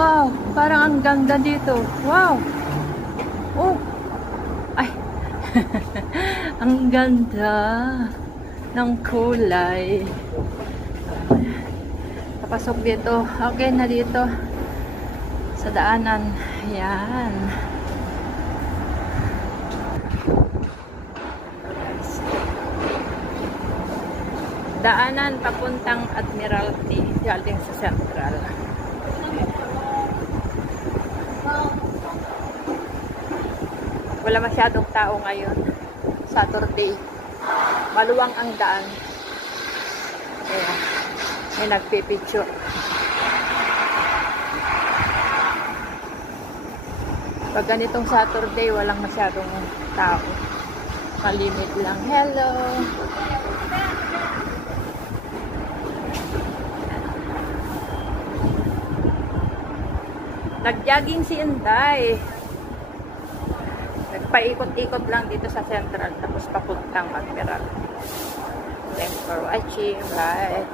Wow, parang ang ganda dito. Wow. Oh. Ay. Ang ganda ng kulay. Papasok dito. Okay na dito. Sa daanan. Ayan. Daanan papuntang Admiralty galing sa Central. Wala masyadong tao ngayon. Saturday. Maluwang ang daan. Ayan. May nagpipicture. Pag ganitong Saturday, walang masyadong tao. Malimit lang. Hello! Nag-jogging si Inday. Nagpaikot-ikot lang dito sa Central tapos papuntang Admiral. Thanks for watching. Bye.